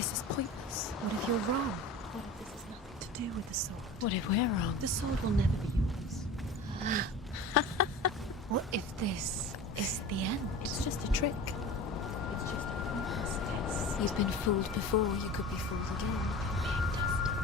this is pointless? What if you're wrong? What if this has nothing to do with the sword? What if we're wrong? The sword will never be yours. What if this is the end? It's just a trick. It's just a pointless test. You've been fooled before, you could be fooled again. Being tested.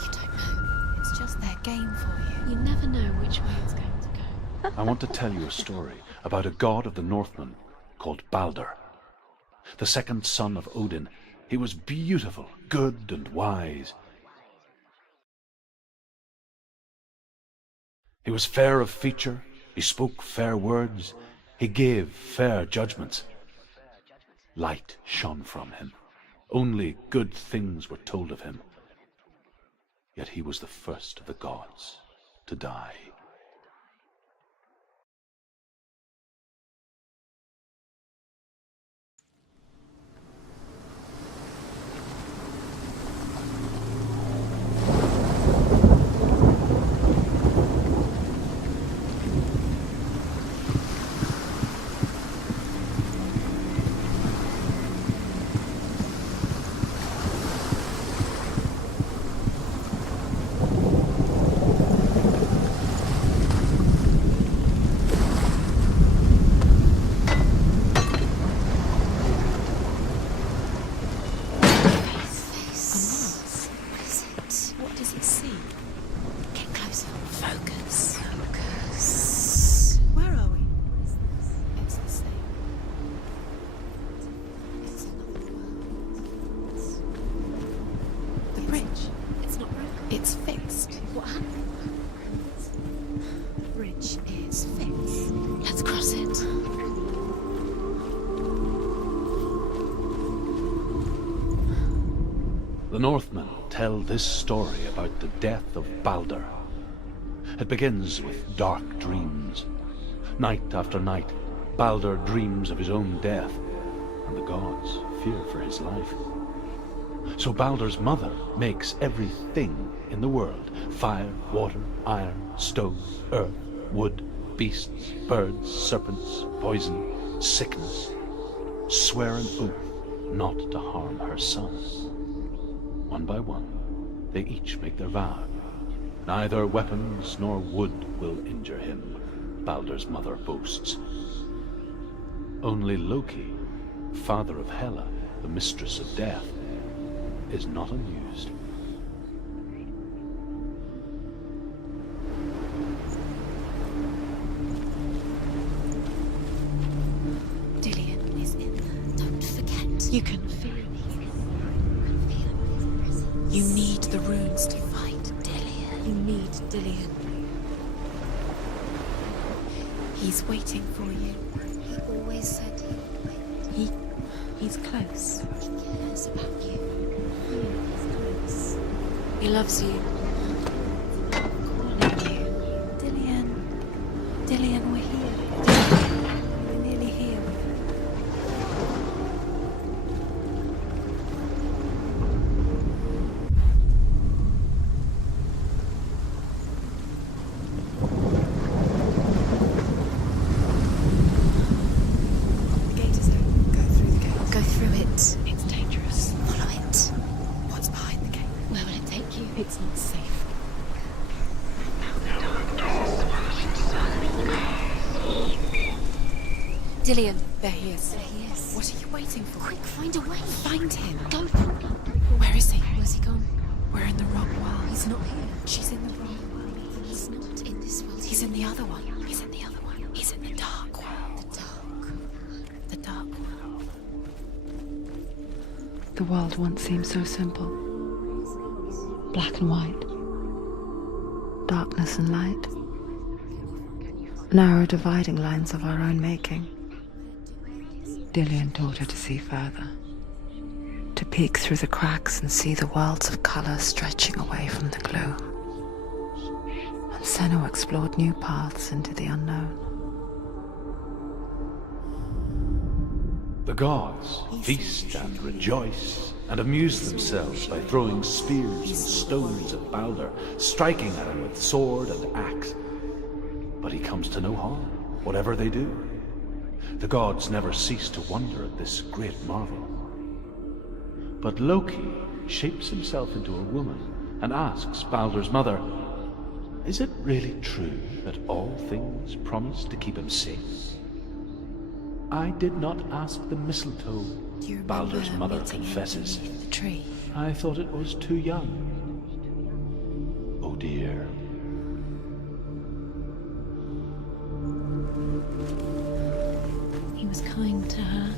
You don't know. It's just their game for you. You never know which way it's going to go. I want to tell you a story about a god of the Northmen called Balder. The second son of Odin. He was beautiful, good and wise. He was fair of feature, he spoke fair words, he gave fair judgments. Light shone from him. Only good things were told of him. Yet he was the first of the gods to die. It's fixed. What happened? The bridge is fixed. Let's cross it. The Northmen tell this story about the death of Balder. It begins with dark dreams. Night after night, Balder dreams of his own death, and the gods fear for his life. So Balder's mother makes everything in the world: fire, water, iron, stone, earth, wood, beasts, birds, serpents, poison, sickness. Swear an oath not to harm her son. One by one, they each make their vow. Neither weapons nor wood will injure him, Balder's mother boasts. Only Loki, father of Hela, the mistress of death, is not amused. Dillion is in there. Don't forget. You can feel it. You need the runes to fight Dillion. You need Dillion. He's waiting for you. He always said He's close. he cares about you. He loves you. Calling you. Dillion. Dillion, we're here. Dillion, we're nearly here. The gate is open. Go through the gate. Go through it. It's dangerous. Follow it. What's behind the gate? Where will it take you? It's not safe. Dillion, there he is. There he is. What are you waiting for? Quick, find a way. Find him. Go. Where is he? Where's he gone? We're in the wrong world. He's not here. She's in the wrong world. He's not in this world. He's in the other one. He's in the other one. He's in the dark world. the dark. The dark world. The world once seemed so simple. Black and white. Darkness and light. Narrow dividing lines of our own making. Dillion taught her to see further. To peek through the cracks and see the worlds of color stretching away from the glow. And Senua explored new paths into the unknown. The gods feast and rejoice and amuse themselves by throwing spears and stones at Balder, striking at him with sword and axe. But he comes to no harm, whatever they do. The gods never cease to wonder at this great marvel. But Loki shapes himself into a woman and asks Balder's mother, "Is it really true that all things promise to keep him safe?" "I did not ask the mistletoe," Do you remember Balder's mother meeting him confesses. beneath the tree? "I thought it was too young." Oh dear. He was kind to her.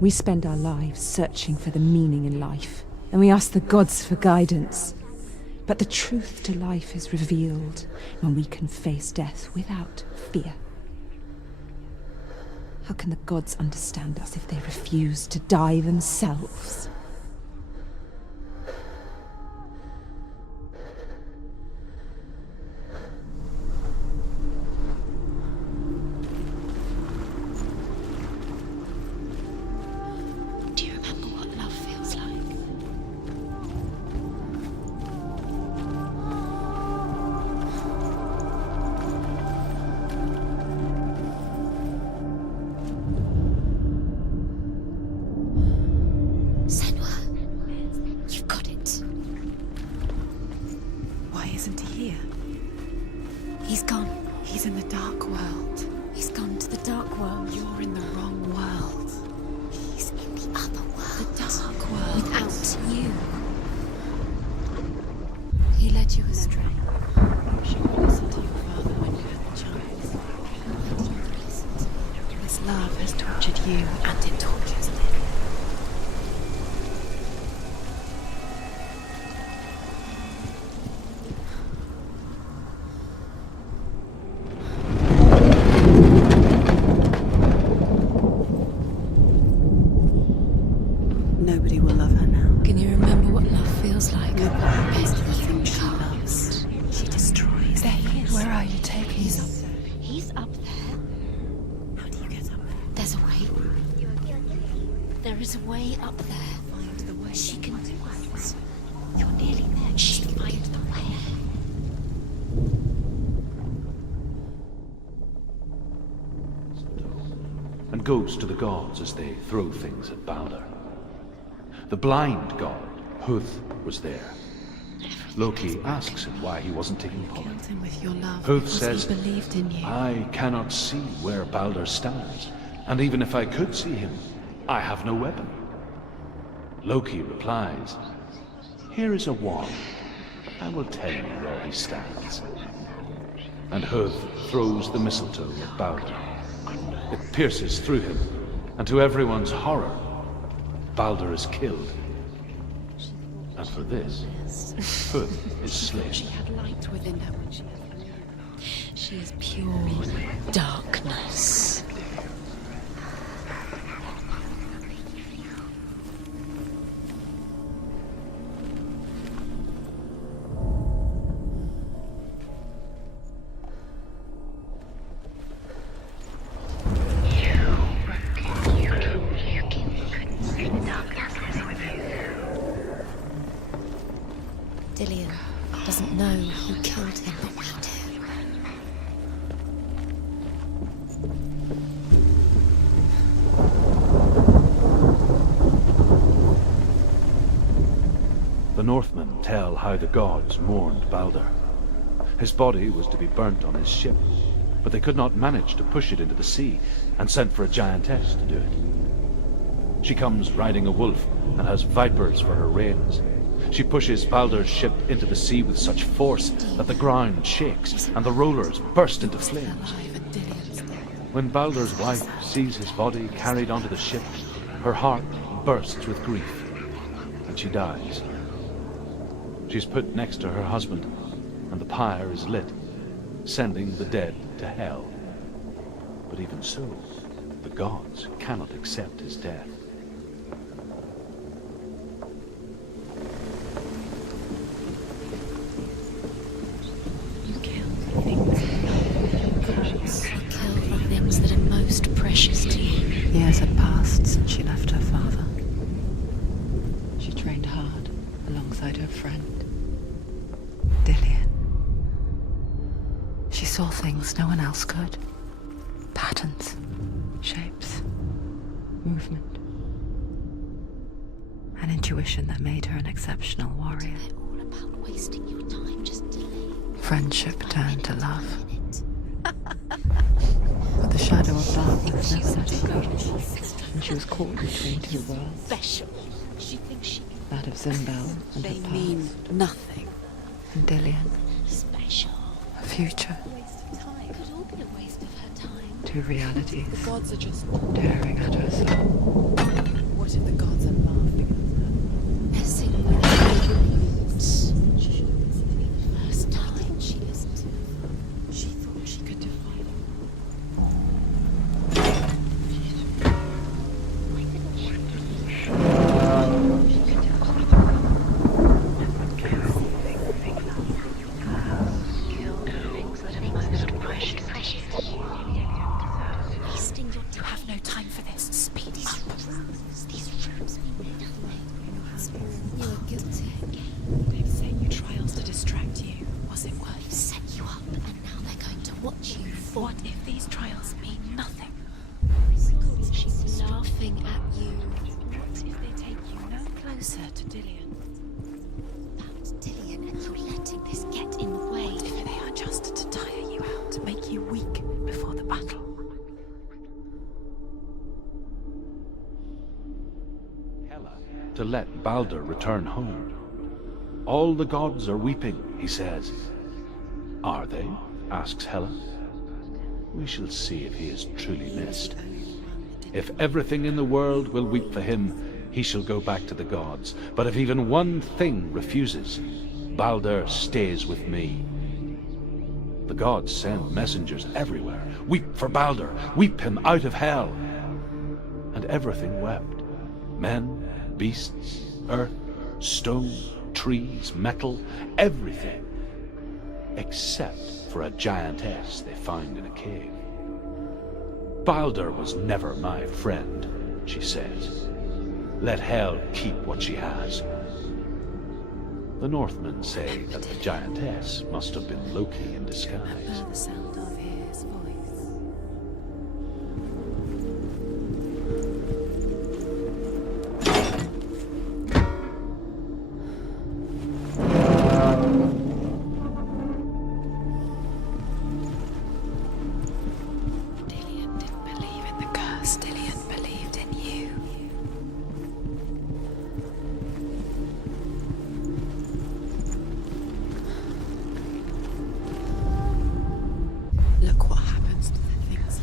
We spend our lives searching for the meaning in life, and we ask the gods for guidance. But the truth to life is revealed when we can face death without fear. How can the gods understand us if they refuse to die themselves? Do you remember what love feels like? Senua, you've got it. Why isn't he here? He's gone. He's in the dark world. He's gone to the dark world. You're in the wrong world. He's in the other world. The dark world. Without you. He led you astray. You should listen to your father when you had the chance. His love has tortured you, and it tortures him. Nobody will love her now. Can you remember what love feels like? Nobody Best the you things she can't. loves. She destroys. There he is. Where are you taking He's him? up there. He's up there. How do you get up there? There's a way. There is a way up there. Find the way. She can do it. You're nearly there. She can find the way. And goes to the gods as they throw things at Balder. The blind god, Huth, was there. Loki asks him why he wasn't taking part. Killed him with your love Huth because says, he believed in you. "I cannot see where Balder stands, and even if I could see him, I have no weapon." Loki replies, "Here is a wand. I will tell you where he stands." And Huth throws the mistletoe at Balder. It pierces through him, and to everyone's horror, Balder is killed. And for this, Huth is slain. She had light within her when she She is pure darkness. Dillian doesn't know who killed him, but we do. The Northmen tell how the gods mourned Balder. His body was to be burnt on his ship, but they could not manage to push it into the sea, and sent for a giantess to do it. She comes riding a wolf and has vipers for her reins. She pushes Balder's ship into the sea with such force that the ground shakes and the rollers burst into flames. alive and Dillian's dead. When Balder's wife sees his body carried onto the ship, her heart bursts with grief, and she dies. She's put next to her husband, and the pyre is lit, sending the dead to hell. But even so, the gods cannot accept his death. You killed things. We kill the things that alongside her friend, Dillian. She saw things no one else could. Patterns, shapes, movement. An intuition that made her an exceptional warrior. They're all about wasting your time, just delay. Friendship turned to love. But the shadow of darkness never let her go, and she was caught between two worlds. Special. She thinks she That of Zimbel and They her past, mean nothing. and Dillian, Special. a future. It could all be a waste of her time. Two realities Gods are just. tearing at her soul. What if the gods are laughing at her? Messing with her dreams. First time she isn't. She thought she could defy them. Wasting your time. You have no time for this. Speed up. These rooms mean nothing. You are guilty again. They've set you trials to distract you. Was it worth it? Set you up, and now they're going to watch you fall. What if these trials mean nothing? She's laughing at you. What if they take you no closer to Dillian? About Dillian, and you're letting this get in the way. What if they are just to tire you out, to make you weak before the battle? To let Balder return home. All the gods are weeping, he says. Are they? Asks Hela. We shall see if he is truly missed. If everything in the world will weep for him, he shall go back to the gods. But if even one thing refuses, Balder stays with me. The gods send messengers everywhere. Weep for Balder, weep him out of hell. And everything wept. Men, beasts, earth, stone, trees, metal, everything. Except for a giantess they found in a cave. Balder was never my friend, she says. Let Hel keep what she has. The Northmen say that the giantess must have been Loki in disguise. The sound of his voice. Dillian didn't believe in the curse. Dillian believed in you. Look what happens to the things.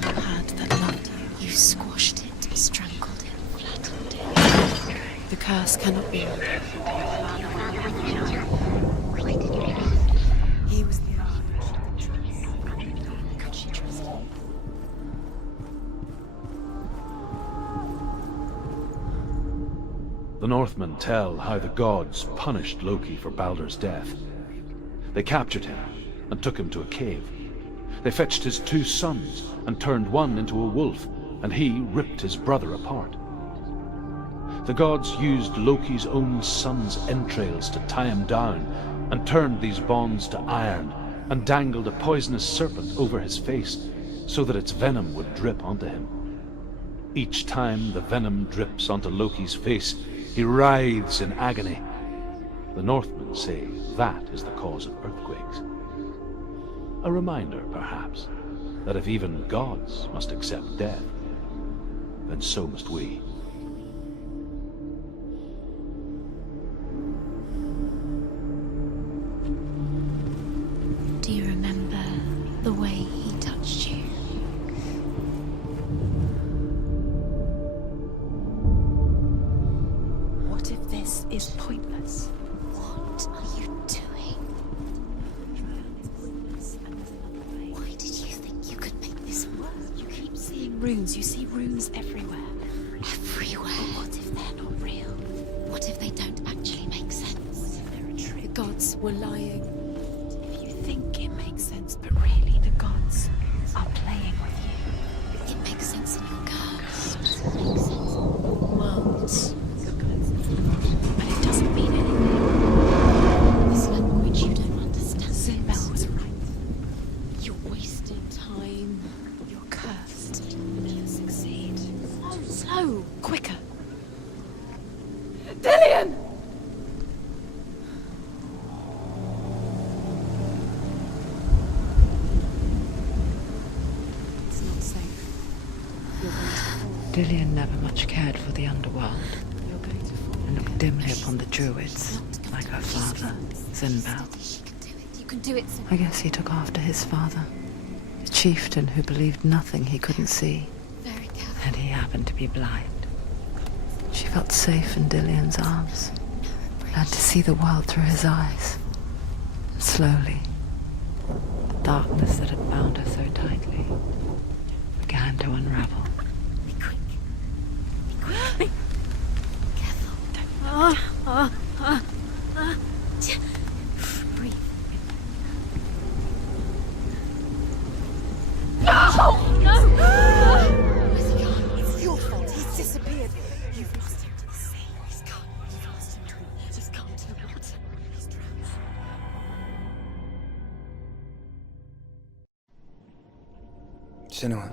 Had that loved you. You squashed it, strangled it, flattened it. The curse cannot be removed. He was the only person. Could she trust him? The Northmen tell how the gods punished Loki for Balder's death. They captured him and took him to a cave. They fetched his 2 sons and turned one into a wolf, and he ripped his brother apart. The gods used Loki's own son's entrails to tie him down, and turned these bonds to iron, and dangled a poisonous serpent over his face, so that its venom would drip onto him. Each time the venom drips onto Loki's face, he writhes in agony. The Northmen say that is the cause of earthquakes. A reminder, perhaps, that if even gods must accept death, then so must we. Do you remember the way he touched you? What if this is runes. You see runes everywhere. Everywhere. But what if they're not real? What if they don't actually make sense? They're a trick. The gods were lying. If you think it makes sense, but really the gods are playing with you. It makes sense in your curse. It makes sense in worlds. But it doesn't mean anything. This language you don't understand. Sinbel was right. You're wasting time. You're cursed. Never succeed. Oh, slow! Quicker! Dillian! It's not safe. You're going to fall. Dillian never much cared for the underworld You're going to fall. and looked dimly upon the druids, like her father, Sinbel. You can do it. You can do it. I guess he took after his father, a chieftain who believed nothing he couldn't see, Very careful. and he happened to be blind. She felt safe in Dillian's arms, learned to see the world through his eyes. And slowly, the darkness that had bound her so tightly began to unravel. Be quick. Be quick. Careful. Breathe. Where's he gone? It's your fault. He's disappeared. You've lost him to the sea. He's gone. You've lost him to the... He's gone to the water. He's drowned. Senua,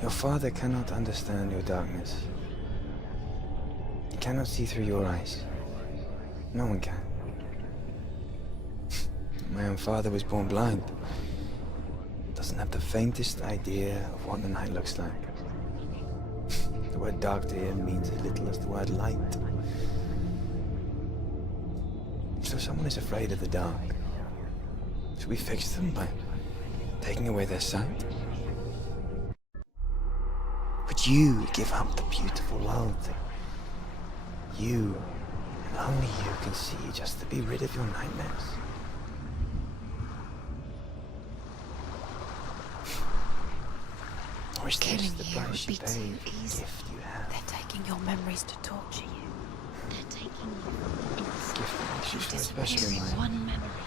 your father cannot understand your darkness. He cannot see through your eyes. No one can. My own father was born blind. Doesn't have the faintest idea of what the night looks like. The word dark to him means as little as the word light. So if someone is afraid of the dark, should we fix them by taking away their sight? Would you give up the beautiful world that you, and only you, can see just to be rid of your nightmares? Or is Killing this the you price would you be pay too for the easy. gift you have? They're taking your memories to torture you. They're taking you Gift that makes you feel special in Disappearing life. one memory.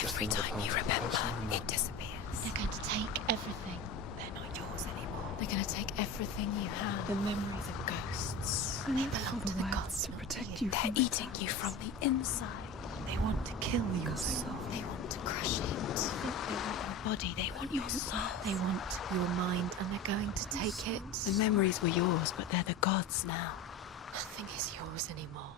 Just Every another time you part of remember, person. it disappears. They're going to take everything. They're not yours anymore. They're going to take everything you have. The memories are ghosts. They belong to the gods, to not protect you. you. They're eating you from the inside. They want to kill your soul. They want to crush it. They want your body. They want your soul. They want your mind, and they're going to take it. The memories were yours, but they're the gods now. Nothing is yours anymore.